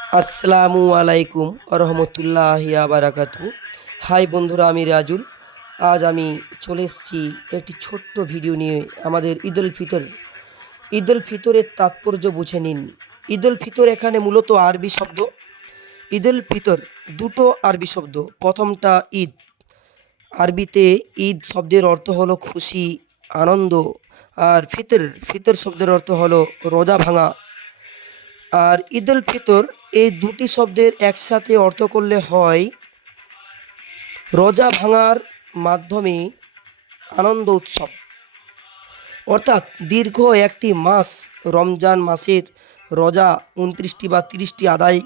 আসসালামু আলাইকুম রহমতুল্লাহি বারাকাতু। হাই বন্ধুরা, আমি রাজুল। আজ আমি চলে এসেছি একটি ছোট্ট ভিডিও নিয়ে। আমাদের ঈদুল ফিতরের তাৎপর্য বুঝে নিন। ঈদুল ফিতর এখানে মূলত আরবি শব্দ। ঈদুল ফিতর দুটো আরবি শব্দ। প্রথমটা ঈদ। আরবিতে ঈদ শব্দের অর্থ হলো খুশি, আনন্দ। আর ফিতর শব্দের অর্থ হলো রোজা ভাঙা। আর ঈদুল ফিতর এই দুটি শব্দের একসাথে অর্থ করলে হয় রোজা ভাঙার মাধ্যমে আনন্দ উৎসব। অর্থাৎ দীর্ঘ একটি মাস, রমজান মাসের রোজা 29টি বা 30টি আদায়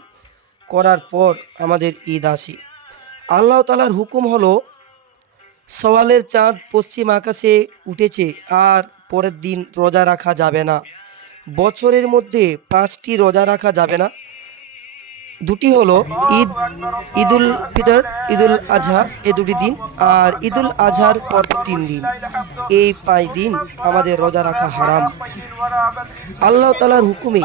করার পর আমাদের ঈদ আসে। আল্লাহ তাআলার হুকুম হলো, সওয়ালের চাঁদ পশ্চিম আকাশে উঠেছে আর পরের দিন রোজা রাখা যাবে না। বছরের মধ্যে 5টি রোজা রাখা যাবে না। দুটি হলো ঈদ, ঈদুল ফিতর, ঈদুল আজহা, এ দুটি দিন। আর ঈদুল আজহার পর 3 দিন। এই 5 দিন আমাদের রোজা রাখা হারাম। আল্লাহ তাআলার হুকুমে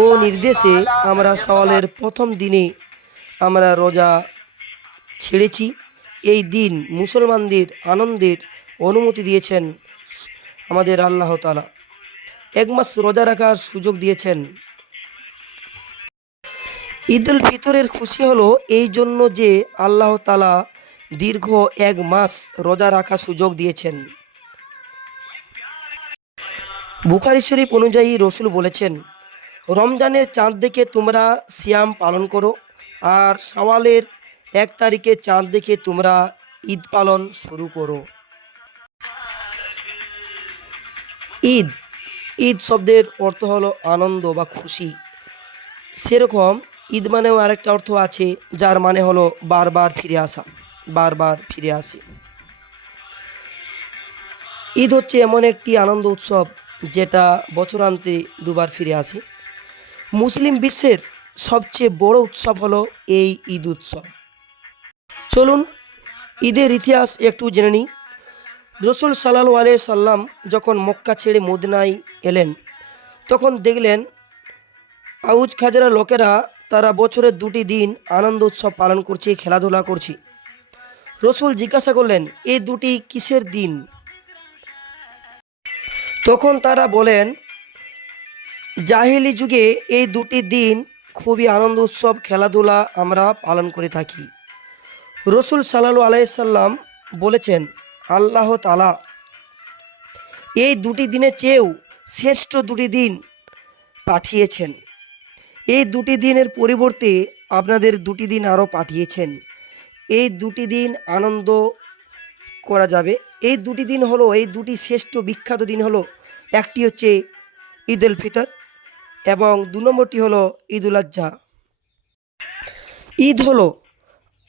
ও নির্দেশে আমরা সওয়ালের প্রথম দিনে আমরা রোজা ছেড়েছি। এই দিন মুসলমানদের আনন্দের অনুমতি দিয়েছেন আমাদের আল্লাহ তাআলা। 1 মাস রোজা রাখার সুযোগ দিয়েছেন। ঈদুল ফিতরের খুশি হলো এই জন্য যে আল্লাহ তাআলা দীর্ঘ 1 মাস রোজা রাখার সুযোগ দিয়েছেন। বুখারী শরীফ অনুযায়ী রসুল বলেছেন, রমজানের চাঁদ দেখে তোমরা সিয়াম পালন করো, আর শাওয়ালের 1 তারিখে চাঁদ দেখে তোমরা ঈদ পালন শুরু করো। ঈদ ঈদ শব্দের অর্থ হলো আনন্দ বা খুশি। সেরকম ঈদ মানেও আরেকটা অর্থ আছে, যার মানে হলো বারবার ফিরে আসা, বারবার ফিরে আসে। ঈদ হচ্ছে এমন একটি আনন্দ উৎসব যেটা বছরান্তে দুবার ফিরে আসে। মুসলিম বিশ্বের সবচেয়ে বড় উৎসব হলো এই ঈদ উৎসব। চলুন ঈদের ইতিহাস একটু জেনে নিই। রসুল সাল্লাল্লাহু আলাইহি সাল্লাম যখন মক্কা ছেড়ে মদিনায় এলেন, তখন দেখলেন আউজ খাজরা লোকেরা তারা বছরের 2টি দিন আনন্দ উৎসব পালন করছে, খেলাধুলা করছে। রসুল জিজ্ঞাসা করলেন, এই দুটি কিসের দিন? তখন তারা বলেন, জাহেলি যুগে এই 2টি দিন খুবই আনন্দ উৎসব, খেলাধুলা আমরা পালন করে থাকি। রসুল সাল্লাল্লাহু আলাইহি সাল্লাম বলেছেন, আল্লাহ তাআলা এই 2টি দিনের চেয়েও শ্রেষ্ঠ 2টি দিন পাঠিয়েছেন। এই 2টি দিনের পরিবর্তে আপনাদের 2টি দিন আরও পাঠিয়েছেন। এই 2টি দিন আনন্দ করা যাবে। এই 2টি দিন হলো, এই 2টি শ্রেষ্ঠ বিখ্যাত দিন হলো, একটি হচ্ছে ঈদুল ফিতর এবং 2 নম্বরটি হলো ঈদুল আজহা। ঈদ হলো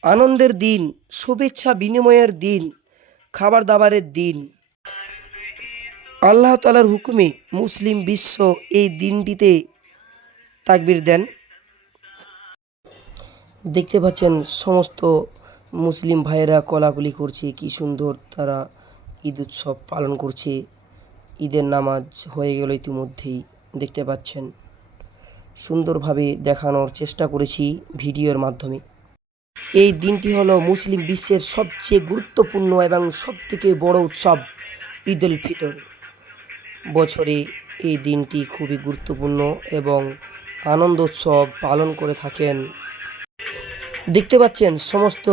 আনন্দের দিন, শুভেচ্ছা বিনিময়ের দিন, খাবার দাবারের দিন। আল্লাহ তাআলার হুকুমে মুসলিম বিশ্ব এই দিনটিতে তাকবীর দেন। দেখতে পাচ্ছেন সমস্ত মুসলিম ভাইয়েরা কোলাকুলি করছে, কি সুন্দর তারা ঈদ উৎসব পালন করছে। ঈদের নামাজ হয়ে গেল ইতিমধ্যেই, দেখতে পাচ্ছেন। সুন্দরভাবে দেখানোর চেষ্টা করেছি ভিডিওর মাধ্যমে। এই দিনটি হলো মুসলিম বিশ্বের সবচেয়ে গুরুত্বপূর্ণ এবং সবথেকে বড় উৎসব ঈদুল ফিতর। বছরে এই দিনটি খুবই গুরুত্বপূর্ণ এবং আনন্দ উৎসব পালন করে থাকেন। দেখতে পাচ্ছেন সমস্ত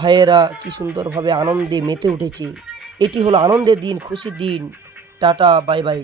ভাইয়েরা কি সুন্দরভাবে আনন্দে মেতে উঠেছে। এটি হলো আনন্দের দিন, খুশির দিন। Tata, bye bye.